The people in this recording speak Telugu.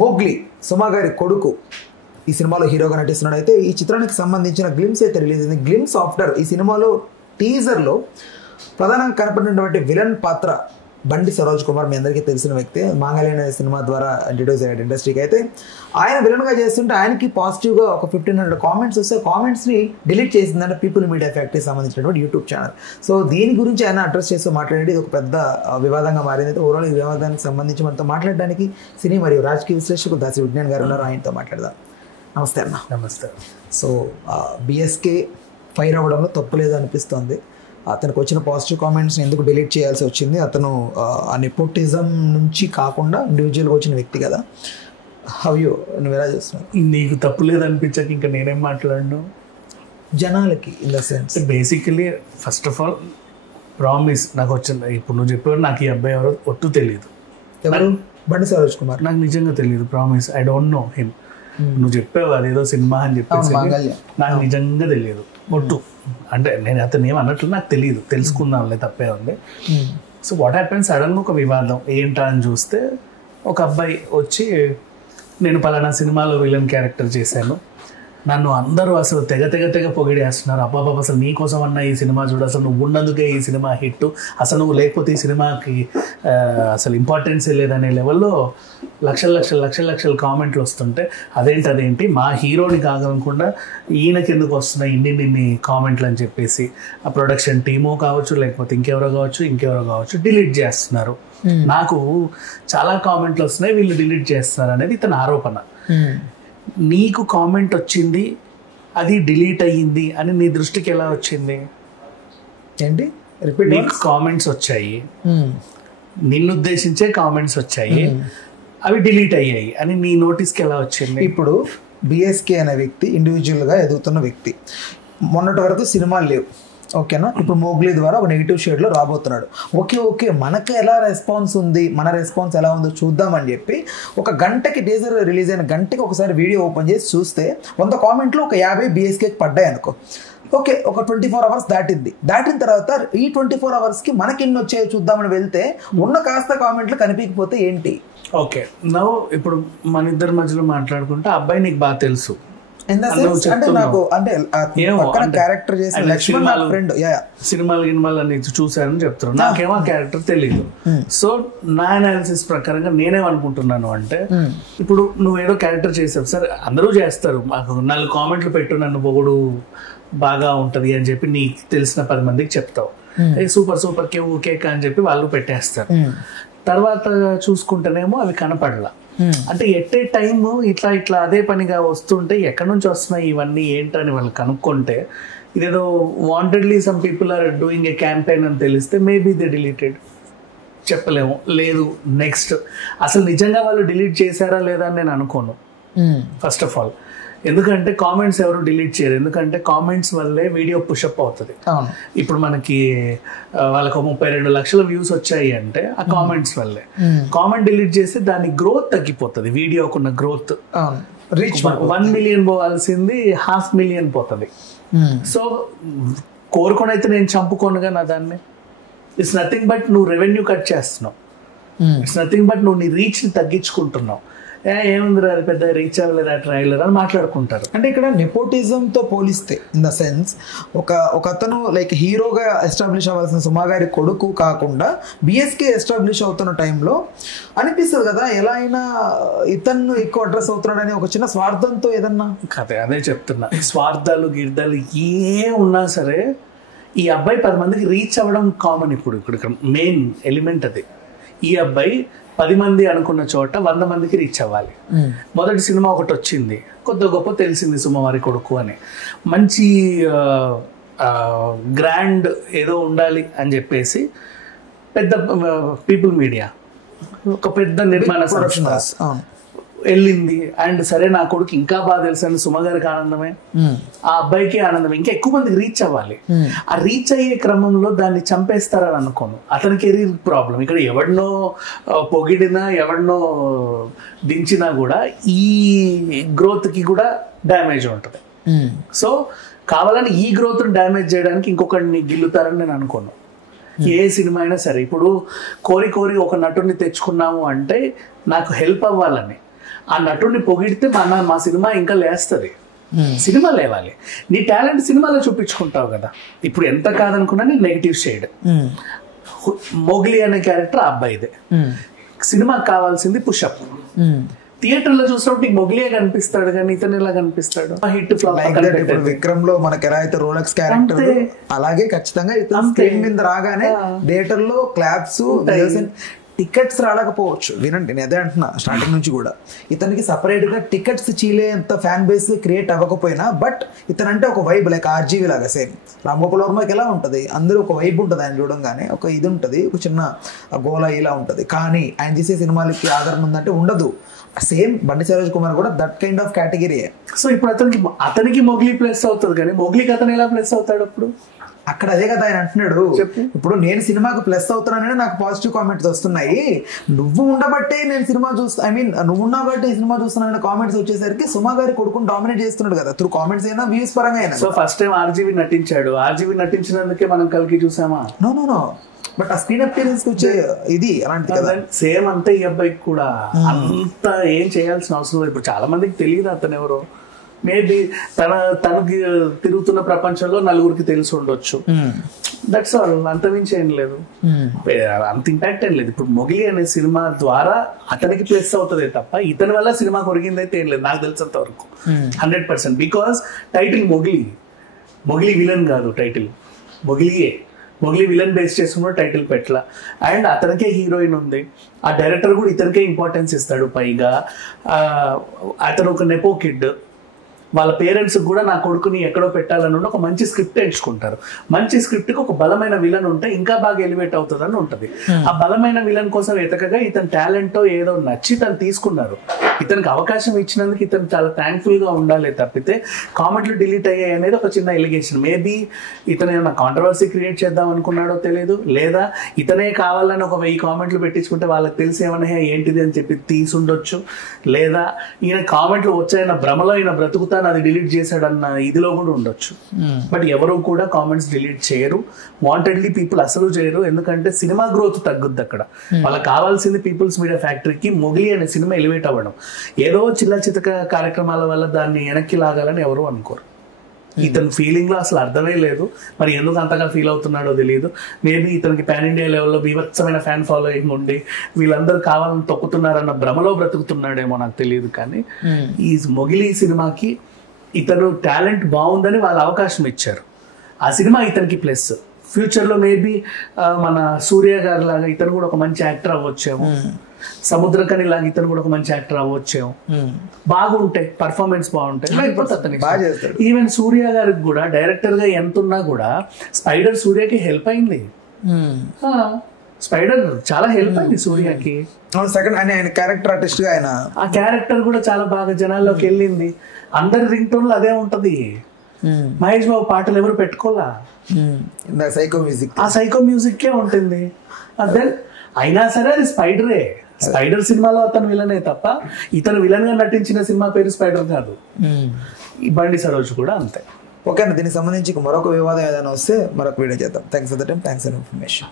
మోగ్లీ సుమా గారి కొడుకు ఈ సినిమాలో హీరోగా నటిస్తున్నాడు. అయితే ఈ చిత్రానికి సంబంధించిన గ్లిమ్స్ అయితే రిలీజ్ అయింది. గ్లిమ్స్ ఆఫ్టర్ ఈ సినిమాలో టీజర్లో ప్రధానంగా కనపడినటువంటి విలన్ పాత్ర బండి సరోజ్ కుమార్, మీ అందరికీ తెలిసిన వ్యక్తి. మాంగళ్య అనే సినిమా ద్వారా ఇంట్రడ్యూస్ అయ్యాడు ఇండస్ట్రీకి. అయితే ఆయన విలన్గా చేస్తుంటే ఆయనకి పాజిటివ్గా ఒక 1500 కామెంట్స్ వస్తే కామెంట్స్ని డిలీట్ చేసిందంటే పీపుల్ మీడియా ఫ్యాక్టరీకి సంబంధించినటువంటి యూట్యూబ్ ఛానల్. సో దీని గురించి ఆయన అడ్రస్ చేస్తూ మాట్లాడేది ఇది ఒక పెద్ద వివాదంగా మారింది. అయితే ఓవరాల్ ఈ వివాదానికి సంబంధించి మనతో మాట్లాడడానికి సినీ మరియు రాజకీయ విశ్లేషకులు దాసి విజ్ఞాన్ గారు ఉన్నారు. ఆయనతో మాట్లాడదాం. నమస్తే అన్న. నమస్తే. సో బిఎస్కే ఫైర్ అవ్వడంలో తప్పు లేదు అనిపిస్తోంది. అతనికి వచ్చిన పాజిటివ్ కామెంట్స్ని ఎందుకు డిలీట్ చేయాల్సి వచ్చింది? అతను ఆ నెపోటిజం నుంచి కాకుండా ఇండివిజువల్గా వచ్చిన వ్యక్తి కదా. హౌ యూ, నువ్వు ఎలా చేస్తున్నావు? నీకు తప్పు లేదు అనిపించాక ఇంకా నేనేం మాట్లాడను జనాలకి in the sense. Basically first of all promise నాకు వచ్చింది. ఇప్పుడు నువ్వు చెప్పేవారు నాకు ఈ అబ్బాయి ఎవరో ఒట్టు తెలియదు. ఎవరు? బండి సరోజ్ కుమార్. నాకు నిజంగా తెలియదు. Promise, I don't know him. నువ్వు చెప్పావు అదేదో సినిమా అని చెప్పేసి నాకు నిజంగా తెలియదు ఒట్టు. అంటే నేను అతను ఏం అన్నట్లు నాకు తెలియదు. తెలుసుకుందాంలే, తప్పే ఉంది. సో వాట్ హ్యాపెన్, సడన్గా ఒక వివాదం ఏంటా అని చూస్తే ఒక అబ్బాయి వచ్చి నేను పలానా సినిమాలో విలన్ క్యారెక్టర్ చేశాను, నన్ను అందరూ అసలు తెగ తెగ తెగ పొగిడేస్తున్నారు, అబ్బాబా అసలు నీకోసం అన్న ఈ సినిమా చూడు, అసలు నువ్వు ఉన్నందుకే ఈ సినిమా హిట్, అసలు నువ్వు లేకపోతే ఈ సినిమాకి అసలు ఇంపార్టెన్సే లేదనే లెవెల్లో లక్షల లక్షల లక్షల లక్షల కామెంట్లు వస్తుంటే అదేంటి మా హీరోని కాదనుకుండా ఈయనకి ఎందుకు వస్తున్నాయి ఇన్ని కామెంట్లు అని చెప్పేసి ఆ ప్రొడక్షన్ టీమో కావచ్చు, లేకపోతే ఇంకెవరో కావచ్చు డిలీట్ చేస్తున్నారు. నాకు చాలా కామెంట్లు వస్తున్నాయి, వీళ్ళు డిలీట్ చేస్తున్నారు అనేది ఇతని ఆరోపణ. నీకు కామెంట్ వచ్చింది, అది డిలీట్ అయ్యింది అని నీ దృష్టికి ఎలా వచ్చింది? ఏంటి రిపీట్? నీకు కామెంట్స్ వచ్చాయి, నిన్ను ఉద్దేశించే కామెంట్స్ వచ్చాయి, అవి డిలీట్ అయ్యాయి అని నీ నోటీస్కి ఎలా వచ్చింది? ఇప్పుడు బిఎస్కే అనే వ్యక్తి ఇండివిజువల్గా ఎదుగుతున్న వ్యక్తి. మొన్నటి వరకు సినిమాలు లేవు, ఓకేనా? ఇప్పుడు మోగ్లీ ద్వారా ఒక నెగిటివ్ షేడ్లో రాబోతున్నాడు. ఓకే మనకు ఎలా రెస్పాన్స్ ఉంది, మన రెస్పాన్స్ ఎలా ఉందో చూద్దామని చెప్పి ఒక గంటకి టీజర్ రిలీజ్ అయిన గంటకి ఒకసారి వీడియో ఓపెన్ చేసి చూస్తే 100 కామెంట్లు ఒక 50 బిఎస్కేకి పడ్డాయి అనుకో. ఓకే, ఒక 24 అవర్స్ దాటిన తర్వాత ఈ 24 అవర్స్కి మనకి ఎన్ని వచ్చాయో చూద్దామని వెళ్తే ఉన్న కాస్త కామెంట్లు కనిపించకపోతే ఏంటి? ఓకే, నవ్వు ఇప్పుడు మన ఇద్దరి మధ్యలో మాట్లాడుకుంటే అబ్బాయి నీకు బాగా తెలుసు, సినిమాలు అన్ని చూసారని చెప్తున్నారు, నాకేమో క్యారెక్టర్ తెలియదు. సో నా అనాలిసిస్ ప్రకారంగా నేనేమనుకుంటున్నాను అంటే, ఇప్పుడు నువ్వేదో క్యారెక్టర్ చేసావు సార్, అందరూ చేస్తారు, మాకు 4 కామెంట్లు పెట్టు నన్ను పొగుడు బాగా ఉంటది అని చెప్పి నీకు తెలిసిన 10 మందికి చెప్తావు, సూపర్ కేక్ అని చెప్పి వాళ్ళు పెట్టేస్తారు. తర్వాత చూసుకుంటేనేమో అవి కనపడలా. అంటే ఎట్ ఏ టైమ్ ఇట్లా అదే పనిగా వస్తుంటే ఎక్కడి నుంచి వస్తున్నాయి ఇవన్నీ ఏంటని వాళ్ళు కనుక్కుంటే ఇదేదో wantedly some people are doing a campaign అని తెలిస్తే మేబీ దే డిలీటెడ్, చెప్పలేము. లేదు నెక్స్ట్ అసలు నిజంగా వాళ్ళు డిలీట్ చేశారా లేదా అని నేను అనుకోను ఫస్ట్ ఆఫ్ ఆల్. ఎందుకంటే కామెంట్స్ ఎవరు డిలీట్ చేయరు, ఎందుకంటే కామెంట్స్ వల్లే వీడియో పుషప్ అవుతుంది. ఇప్పుడు మనకి వాళ్ళకు 32 లక్షల వ్యూస్ వచ్చాయి అంటే ఆ కామెంట్స్ వల్లే. కామెంట్ డిలీట్ చేస్తే దాని గ్రోత్ తగ్గిపోతుంది, వీడియోకున్న గ్రోత్. రీచ్ 1 మిలియన్ పోవాల్సింది 500,000 పోతుంది. సో కోరుకొని అయితే నేను చంపుకోనుగా నా దాన్ని. ఇట్స్ నథింగ్ బట్ నువ్వు రెవెన్యూ కట్ చేస్తున్నావు, ఇట్స్ నథింగ్ బట్ నువ్వు నీ రీచ్ని తగ్గించుకుంటున్నావు. ఏముంది అది పెద్ద రీచ్ అవ్వలేదు ఆ ట్రైలర్ అని మాట్లాడుకుంటారు. అంటే ఇక్కడ నెపోటిజంతో పోలిస్తే ఇన్ ద సెన్స్ ఒక అతను లైక్ హీరోగా ఎస్టాబ్లిష్ అవ్వాల్సిన సుమా గారి కొడుకు కాకుండా బిఎస్కే ఎస్టాబ్లిష్ అవుతున్న టైంలో అనిపిస్తుంది కదా ఎలా అయినా ఇతను ఎక్కువ అడ్రస్ అవుతున్నాడని ఒక చిన్న స్వార్థంతో ఏదన్నా అదే చెప్తున్నా. స్వార్థాలు గిర్దాలు ఏ ఉన్నా సరే ఈ అబ్బాయి 10 మందికి రీచ్ అవ్వడం కామన్. ఇప్పుడు మెయిన్ ఎలిమెంట్ అది. ఈ అబ్బాయి 10 మంది అనుకున్న చోట 100 మందికి రీచ్ అవ్వాలి. మొదటి సినిమా ఒకటి వచ్చింది, కొద్ది గొప్ప తెలిసింది సుమవారి కొడుకు అని, మంచి గ్రాండ్ ఏదో ఉండాలి అని చెప్పేసి పెద్ద పీపుల్ మీడియా ఒక పెద్ద నిర్మాణ సంస్థ వెళ్ళింది. అండ్ సరే నా కొడుకు ఇంకా బాగా తెలుసు అని సుమ గారికి ఆనందమే, ఆ అబ్బాయికి ఆనందమే, ఇంకా ఎక్కువ మందికి రీచ్ అవ్వాలి. ఆ రీచ్ అయ్యే క్రమంలో దాన్ని చంపేస్తారని అనుకోను. అతని కెరీర్ ప్రాబ్లం. ఇక్కడ ఎవరినో పొగిడినా ఎవరినో దించినా కూడా ఈ గ్రోత్కి కూడా డ్యామేజ్ ఉంటుంది. సో కావాలని ఈ గ్రోత్ డ్యామేజ్ చేయడానికి ఇంకొకరిని గిల్లుతారని నేను అనుకోను. ఏ సినిమా అయినా సరే ఇప్పుడు కోరి ఒక నటుడిని తెచ్చుకున్నాము అంటే నాకు హెల్ప్ అవ్వాలని, ఆ నటుడిని పొగిడితే మా సినిమా ఇంకా లేస్తుంది. సినిమా లేవాలి, నీ టాలెంట్ సినిమాలో చూపించుకుంటావు కదా. ఇప్పుడు ఎంత కాదనుకున్నా నీ నెగిటివ్ షేడ్. మొగ్లీ అనే క్యారెక్టర్ ఆ అబ్బాయిదే. సినిమాకి కావాల్సింది పుషప్. థియేటర్ లో చూసినప్పుడు నీకు మొగ్లియే కనిపిస్తాడు కానీ ఇతను ఎలా కనిపిస్తాడు? Hit flop. ఇప్పుడు విక్రమ్ లో మనకి ఎలా అయితే రోలెక్స్ క్యారెక్టర్ అలాగే ఖచ్చితంగా ఇతను స్క్రీన్ మీద రాగానే థియేటర్ లో క్లాప్స్, టికెట్స్ రాలేకపోవచ్చు. వినండి, నేను అదే అంటున్నా స్టార్టింగ్ నుంచి కూడా. ఇతనికి సపరేట్ గా టికెట్స్ చీలేంత ఫ్యాన్ బేస్ క్రియేట్ అవ్వకపోయినా, బట్ ఇతను అంటే ఒక వైబ్, లైక్ ఆర్జీవి లాగా సేమ్. రామ్ గోపాల్ వర్మకి ఎలా ఉంటుంది, అందరూ ఒక వైబ్ ఉంటుంది ఆయన చూడంగానే, ఒక ఇది ఉంటుంది, ఒక చిన్న గోలా ఇలా ఉంటుంది. కానీ ఆయన చేసే సినిమాలకి ఆదరణ ఉందంటే ఉండదు. సేమ్ బండి సరోజ్ కుమార్ కూడా that kind of category. So ఇప్పుడు అతనికి మొగ్లీ ప్లస్ అవుతుంది కానీ మొగ్లీకి అతను ఎలా ప్లస్ అవుతాడు? అప్పుడు అక్కడ అదే కదా ఆయన అంటున్నాడు. ఇప్పుడు నేను సినిమాకి ప్లస్ అవుతున్నానని నాకు పాజిటివ్ కామెంట్స్ వస్తున్నాయి, నువ్వు ఉండబట్టే నేను సినిమా చూస్తా, ఐ మీన్ నువ్వు ఉన్నా బట్టి సినిమా చూస్తున్నాను కామెంట్స్ వచ్చేసరికి సుమా గారి కొడుకుని డామినేట్ చేస్తున్నాడు కదా, త్రూ కామెంట్స్ అయినా వ్యూస్ పరంగా అయినా. సో ఫస్ట్ టైం ఆర్జీవి నటించాడు, ఆర్జీవి నటించినందుకే మనం కలికి చూసామా? నో బట్ ఆ స్క్రీన్ అపియరెన్స్ వచ్చే ఇది అలాంటిది కదా. సేమ్ అంతే ఈ అబ్బాయికి కూడా. అంత ఏం చేయాల్సిన అవసరం లేదు. ఇప్పుడు చాలా మందికి తెలియదు అతను ఎవరో. మేబీ తనకి తిరుగుతున్న ప్రపంచంలో నలుగురికి తెలిసి ఉండొచ్చు. దట్స్ ఆల్, అంతమించి ఏం లేదు, అంత ఇంపాక్ట్ ఏం లేదు. ఇప్పుడు మొగ్లీ అనే సినిమా ద్వారా అతనికి ప్లస్ అవుతుంది తప్ప ఇతని వల్ల సినిమా కొరిగింది అయితే ఏం లేదు నాకు తెలిసినంత వరకు 100%. బికాస్ టైటిల్ మొగ్లీ విలన్ కాదు, టైటిల్ మొగ్లీ విలన్ బేస్ చేసుకున్న టైటిల్ పెట్టలా. అండ్ అతనికే హీరోయిన్ ఉంది, ఆ డైరెక్టర్ కూడా ఇతనికే ఇంపార్టెన్స్ ఇస్తాడు. పైగా అతను ఒక నెపో కిడ్, వాళ్ళ పేరెంట్స్ కూడా నా కొడుకుని ఎక్కడో పెట్టాలని ఒక మంచి స్క్రిప్ట్ ఎంచుకుంటారు. మంచి స్క్రిప్ట్కి ఒక బలమైన విలన్ ఉంటే ఇంకా బాగా ఎలివేట్ అవుతుందని ఉంటుంది. ఆ బలమైన విలన్ కోసం వెతకగా ఇతని టాలెంట్ ఏదో నచ్చి తను తీసుకున్నారు. ఇతనికి అవకాశం ఇచ్చినందుకు ఇతను చాలా థ్యాంక్ఫుల్ గా ఉండాలి తప్పితే కామెంట్లు డిలీట్ అయ్యాయి అనేది ఒక చిన్న ఎలిగేషన్. మేబీ ఇతను ఏమైనా కాంట్రవర్సీ క్రియేట్ చేద్దాం అనుకున్నాడో తెలియదు, లేదా ఇతనే కావాలని ఒక 1000 కామెంట్లు పెట్టించుకుంటే వాళ్ళకి తెలిసి ఏమన్నా ఏంటిది అని చెప్పి తీసుండొచ్చు, లేదా ఈయన కామెంట్లు వచ్చాయన్న భ్రమలో ఈయన బ్రతుకుతా అది డిలీట్ చేశాడన్న ఇదిలో కూడా ఉండొచ్చు. బట్ ఎవరు కూడా కామెంట్స్ డిలీట్ చేయరు, వాంటెడ్లీ పీపుల్ అసలు చేయరు. ఎందుకంటే సినిమా గ్రోత్ తగ్గుద్ది అక్కడ. వాళ్ళకి కావాల్సింది పీపుల్స్ మీడియా ఫ్యాక్టరీకి మొగ్లీ అనే సినిమా ఎలివేట్ అవ్వడం. ఏదో చిల్ల చితక కార్యక్రమాల వల్ల దాన్ని వెనక్కి లాగాలని ఎవరు అనుకోరు. ఇతని ఫీలింగ్ లో అసలు అర్థమే లేదు. మరి ఎందుకు అంతగా ఫీల్ అవుతున్నాడో తెలియదు. మేబీ ఇతనికి పాన్ ఇండియా లెవెల్లో బీభత్సమైన ఫ్యాన్ ఫాలోయింగ్ ఉండి వీళ్ళందరూ కావాలని తొక్కుతున్నారన్న భ్రమలో బ్రతుకుతున్నాడేమో నాకు తెలియదు. కానీ ఈ మొగ్లీ సినిమాకి ఇతను టాలెంట్ బాగుందని వాళ్ళు అవకాశం ఇచ్చారు. ఆ సినిమా ఇతనికి ప్లస్. ఫ్యూచర్లో మేబీ మన సూర్య గారి లాగా ఇతను కూడా ఒక మంచి యాక్టర్ అవ్వచ్చేమో, సముద్రకని లాగా ఇతను కూడా ఒక మంచి యాక్టర్ అవ్వచ్చేమో. బాగుంటే పర్ఫార్మెన్స్ బాగుంటాయి, లేకపోతే అతనికి. ఈవెన్ సూర్య గారికి కూడా డైరెక్టర్ గా ఎంత ఉన్నా కూడా స్పైడర్ సూర్యకి హెల్ప్ అయింది. స్పైడర్ చాలా హెల్ప్ అయింది సూర్యకి. సెకండ్ క్యారెక్టర్ ఆర్టిస్ట్ గా ఆయన ఆ క్యారెక్టర్ కూడా చాలా బాగా జనాల్లోకి వెళ్ళింది. అందరి రింగ్ టోన్లు అదే ఉంటది. మహేష్ బాబు పాటలు ఎవరు పెట్టుకోలా, ఆ సైకో మ్యూజిక్ ఉంటుంది. అదే అయినా సరే అది స్పైడరే. స్పైడర్ సినిమాలో అతను విలనే తప్ప ఇతను విలన్ గా నటించిన సినిమా పేరు స్పైడర్ కాదు. ఈ బండి సరోజ్ కూడా అంతే. ఓకే అన్న, దీనికి సంబంధించి మరొక వివాదం ఏదైనా వస్తే మరొక వీడియో చేద్దాం. Thanks for the time, thanks for information.